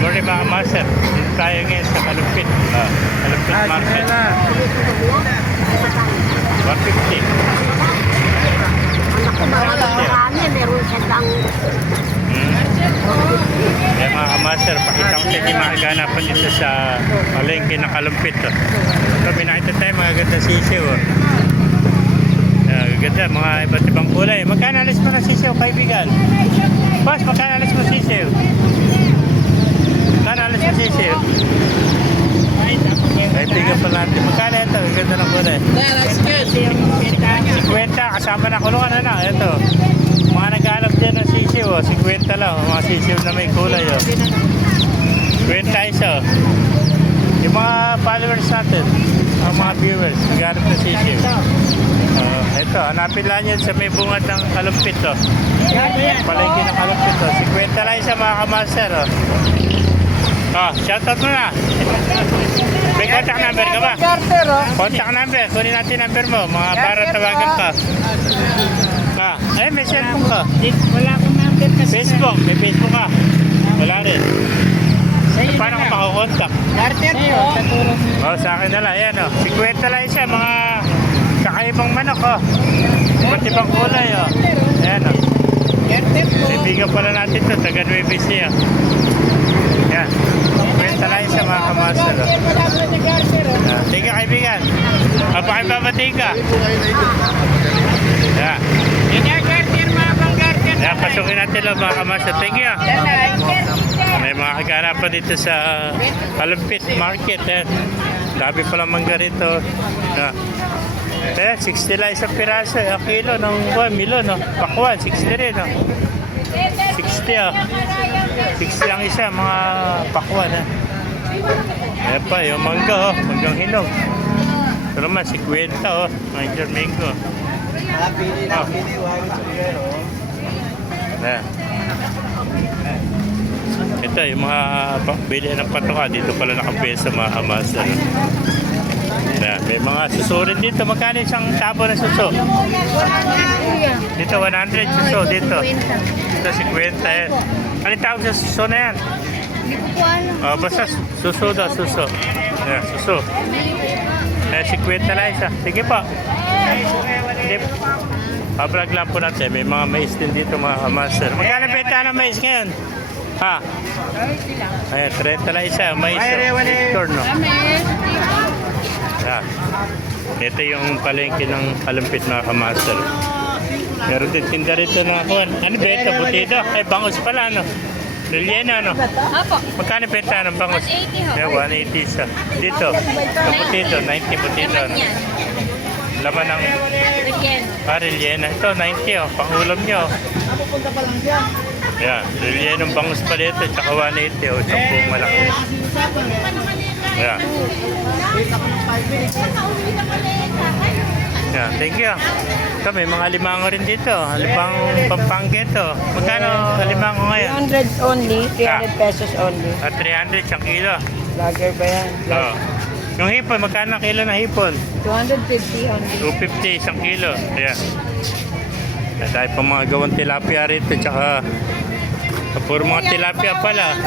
morning mga master. Dito tayo ngayon sa Kalumpit. Kalumpit Market. 150. Meron siya lang. Kaya mga master, pakita ko sa inyo mga ganapan dito sa palengke ng Kalumpit. Ito, pinakita tayo mga ganda sisiw. Ganda, mga iba't ibang kulay. Magkano alis mo na sisiw, kaibigan? Boss, magkano alis mo sisiw? Magkano alis mo sisiw? Kaibigan pa natin. Magkano ito? Ganda ng kulay. 50, kasama na kulungan na. Ito. Mga nag-aalap dyan ng sisiw. 50 lang. Mga sisiw na may kulay. 50 isa. Yung mga followers natin, ang mga viewers, nag-aalap ng sisiw. Ito, hanapin lang yun sa may bungad ng Kalumpit. Palengke ng Kalumpit. 50 lang isa mga kamaster. Shoutout mo na. May contact number ka ba? Contact number. Kunin natin number mo. Mga para tawagan ka. May cellphone ka. Wala akong number kasi. Facebook. May Facebook ka. Wala rin. Paano ka makakontak? Sa akin na lang. Ayan 50 lang isa. Mga kakaibang manok. Iba't ibang kulay. Ayan Ibigan pala natin ito. Taga Nueva Ecija. Yan. Kwenta lang sa mga kamaster. Thank you, kaibigan. Pakibabating ka. Yan. Yan, pasukin natin lang mga kamaster. Thank you. May mga kaganapan dito sa Kalumpit Market. Dami pala mangga rito. 60 lang isang piraso. Kilo ng milon. Pakwan, 60 rin. 60 60 lang isa, mga pakwan Ayan pa, yung mangga manggang hinog. Ito naman, 50 mangga mango. Ito, yung mga bili ng patoka. Dito pala nakapesa mga kamaster. May mga suso rin dito. Magkano isang tabo na suso? Dito 100 suso dito. Ito 50 Ano tawag sa suso na yan? Hindi ko po alam. Basta suso daw, suso. Ayan, suso. 50 lang isa. Sige po. Pabrag lang po natin. May mga mais din dito mga kamaster. Magkano benta ng mais ngayon? Ayan, 30 lang isa. Mais. Victor, no? Ito yung palengke ng Kalumpit mga kamaster. Meron din tinda rito na kuwan. Ano ba ito? Butido? Ay, bangus pala, no? Liliena, no? Apo. Magkano benta ng bangus? 180 ho. 180 isa. Dito, sa butido, 90 butido. No? Laman ng Liliena. Ito, 90 pangulam nyo. Pupunta pa lang dyan. Yan, Liliena ng bangus pa dito, tsaka 180 isang buong malaki. Yan. Yeah, thank you. Ito, may mga alimango rin dito. Alimango Pampanga ito. Magkano alimango ngayon? 300 only, 300 pesos only. 300 isang kilo. Lager ba yan? Yung hipon, magkano ang kilo ng hipon? 250 only. 250 isang kilo. Ayan. Dahil pa mga gawang tilapia rito. Tsaka puro mga tilapia pala.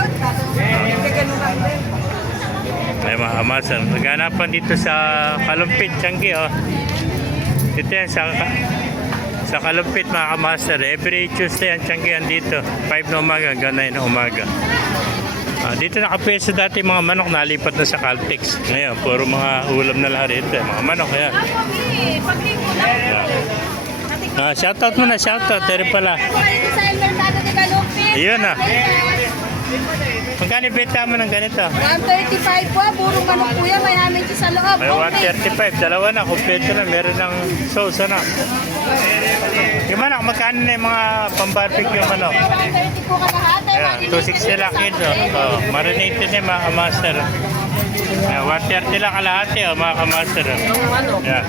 May mga kamasan. Maganapan dito sa Kalumpit, Changi. Dito yan sa Kalumpit mga kamaster. Every Tuesday ang Changian dito. 5 na umaga hanggang 9 na umaga. Dito nakapwesto dati mga manok, nalipat na sa Caltex. Ngayon, puro mga ulam na lahat dito. Mga manok, yan. Shoutout mo na, shoutout. Pero pala. Ayun Magkano benta mo ng ganito? 135 po, burong manok po yan, may namin siya sa loob. May 135, dalawa na, kompleto na, meron ng sauce na. Yung manok, magkano na yung mga pang-barbecue yung manok? 130 po kalahati. Ayan, 260 lang kilo. Marinated na yung mga kamaster. 130 lang kalahati mga kamaster. Yeah.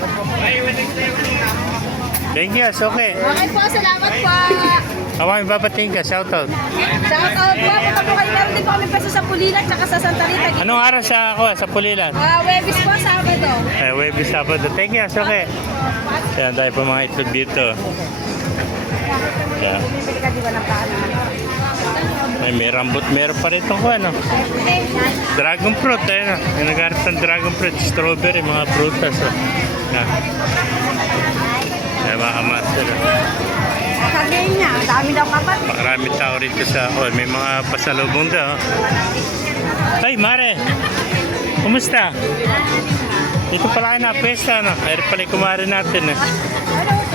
Thank you, it's okay. Okay po, salamat po. May babating ka, shoutout. Shoutout po, punta po kayo. Meron din po kami peso sa Pulilan tsaka sa Santa Rita. Anong araw sa Pulilan? Webis po, Sabado. Webis Sabado. Thank you, it's okay. Yan, dahil pa mga itlog dito. Yeah. may rambut, meron pa rito ko ano. Dragon fruit, ayun. Yung naghanap ng dragon fruit, strawberry, mga prutas. Oh. Yan. Yan mga master. Sabihin niya, dami daw kapat. Maraming tao rito sa, oh, may mga pasalubong daw. Oh. Ay, Mare! Kumusta? Dito pala kayo na pesta, no? Ayun pala yung kumare natin, eh.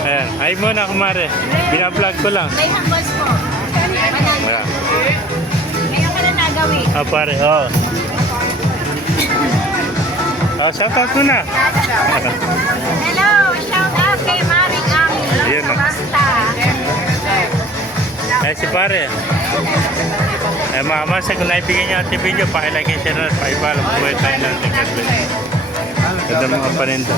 Ayan. Ay muna, kumare. Binablog ko lang. May hambals po. Ayan. Ngayon ka na nagawin. Ah, pare, oh. Oh, shout out ko na. Hello, shout out kay Maring Ami. Ayan na. Basta. Ay, si pare. Ay, mama, sa kung naibigyan niyo ating video, pakilike and share na, pakipalo. Buhay tayo natin. God bless. Ganda mga paninda.